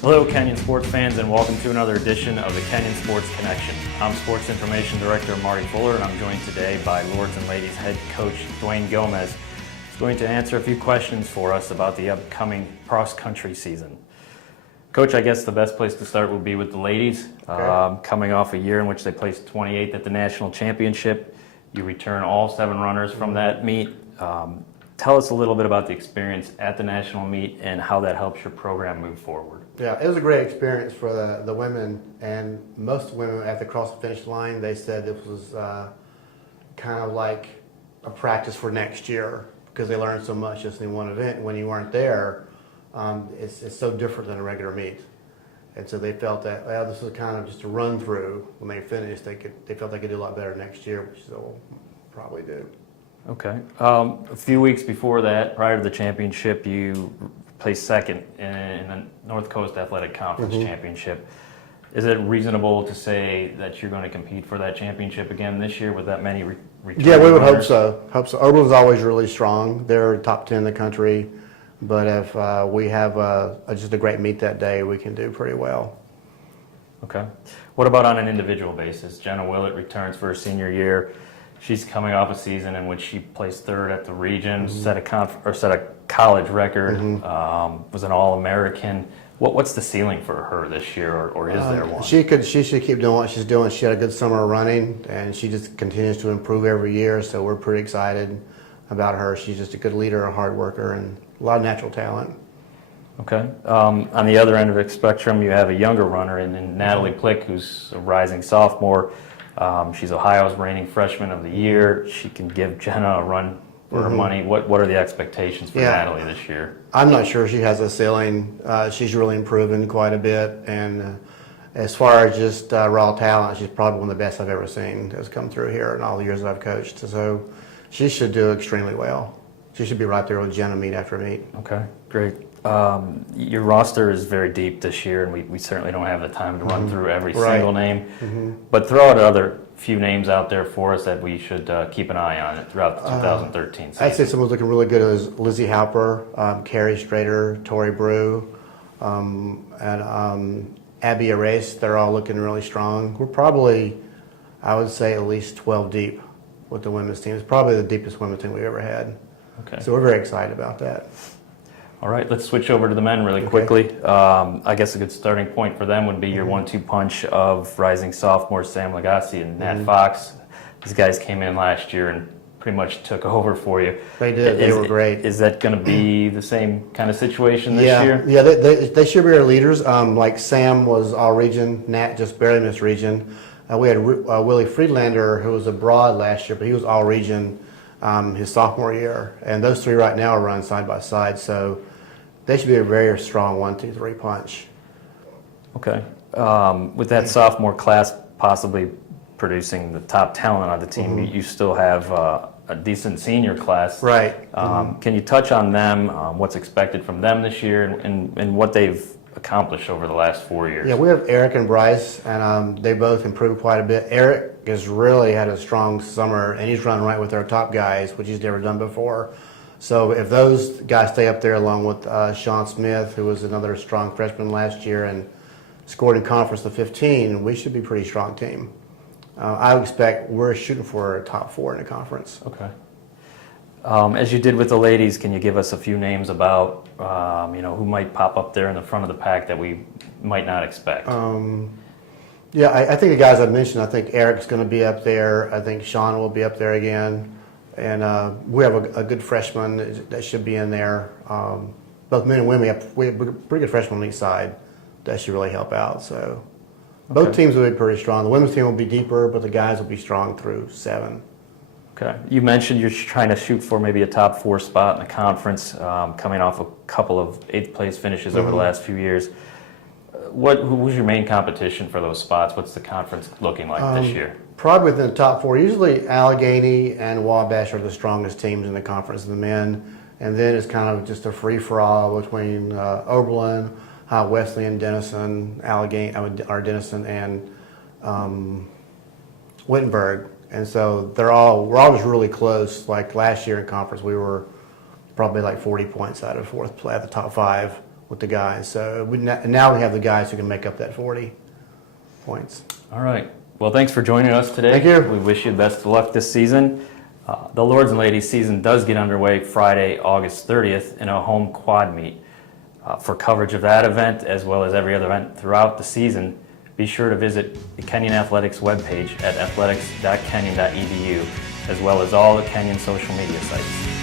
Hello, Kenyon sports fans, and welcome to another edition of the Kenyon Sports Connection. I'm Sports Information Director Marty Fuller, and I'm joined today by Lords and Ladies head coach Duane Gomez, who's going to answer a few questions for us about the upcoming cross-country season. Coach, I guess the best place to start would be with the ladies. Okay. Coming off a year in which they placed 28th at the national championship, you return all 7 runners from that meet. Tell us a little bit about the experience at the national meet and how that helps your program move forward. Yeah, it was a great experience for the women, and most women at the cross the finish line, they said this was kind of like a practice for next year because they learned so much just in one event. When you weren't there, it's so different than a regular meet. And so they felt that, well, this was kind of just a run through. When they finished, they felt they could do a lot better next year, which they'll probably do. Okay. A few weeks before that, prior to the championship, you placed second in the North Coast Athletic Conference Championship. Is it reasonable to say that you're going to compete for that championship again this year with that many returning Yeah, we would runners? hope so. Oberlin's always really strong. They're top 10 in the country. But if we have just a great meet that day, we can do pretty well. Okay. What about on an individual basis? Jenna Willett returns for her senior year. She's coming off a season in which she placed 3rd at the region, set a college record, was an All-American. What's the ceiling for her this year, or is there one? She should keep doing what she's doing. She had a good summer running, and she just continues to improve every year. So we're pretty excited about her. She's just a good leader, a hard worker, and a lot of natural talent. Okay. On the other end of the spectrum, you have a younger runner in Natalie Plick, who's a rising sophomore. She's Ohio's reigning freshman of the year. She can give Jenna a run for her money. What are the expectations for Natalie this year? I'm not sure she has a ceiling. She's really improving quite a bit, and as far as just raw talent, she's probably one of the best I've ever seen that's come through here in all the years that I've coached. So she should do extremely well. She should be right there with Jenna meet after meet. Okay, great. Your roster is very deep this year, and we certainly don't have the time to run through every single name. But throw out another few names out there for us that we should keep an eye on throughout the 2013 season. I'd say someone's looking really good is Lizzie Halper, Carrie Strader, Tori Brew, and Abby Arrace. They're all looking really strong. We're probably, I would say, at least 12 deep with the women's team. It's probably the deepest women's team we've ever had. Okay. So we're very excited about that. All right, let's switch over to the men really quickly. I guess a good starting point for them would be your 1-2 punch of rising sophomores Sam Lagasse and Nat Fox. These guys came in last year and pretty much took over for you. They did. They were great. Is that going to be the same kind of situation this year? Yeah, they should be our leaders. Like Sam was all region, Nat just barely missed region. We had Willy Friedlander, who was abroad last year, but he was all region his sophomore year. And those 3 right now are run side by side. So they should be a very strong 1-2-3 punch. Okay. With that sophomore class possibly producing the top talent on the team, you still have a decent senior class. Right. Can you touch on them, what's expected from them this year, and what they've accomplished over the last 4 years? Yeah, we have Eric and Bryce, and they both improved quite a bit. Eric has really had a strong summer, and he's run right with our top guys, which he's never done before. So if those guys stay up there along with Sean Smith, who was another strong freshman last year and scored in conference the 15, we should be a pretty strong team. I would expect we're shooting for a top 4 in the conference. Okay. As you did with the ladies, can you give us a few names about who might pop up there in the front of the pack that we might not expect? Yeah, I think the guys I mentioned, I think Eric's going to be up there. I think Sean will be up there again. And we have a good freshman that should be in there. Both men and women, we have a pretty good freshmen on each side that should really help out. So both teams will be pretty strong. The women's team will be deeper, but the guys will be strong through 7. Okay. You mentioned you're trying to shoot for maybe a top 4 spot in the conference, coming off a couple of 8th place finishes over the last few years. Who's your main competition for those spots? What's the conference looking like this year? Probably within the top 4. Usually Allegheny and Wabash are the strongest teams in the conference of the men. And then it's kind of just a free-for-all between Oberlin, Wesleyan, Denison, Allegheny, or Denison, and Wittenberg. And so we're always really close. Like last year in conference, we were probably like 40 points out of 4th play at the top 5. with the guys. So now we have the guys who can make up that 40 points. All right. Well, thanks for joining us today. Thank you. We wish you the best of luck this season. The Lords and Ladies season does get underway Friday, August 30th in a home quad meet. For coverage of that event, as well as every other event throughout the season, be sure to visit the Kenyon Athletics webpage at athletics.kenyon.edu, as well as all the Kenyon social media sites.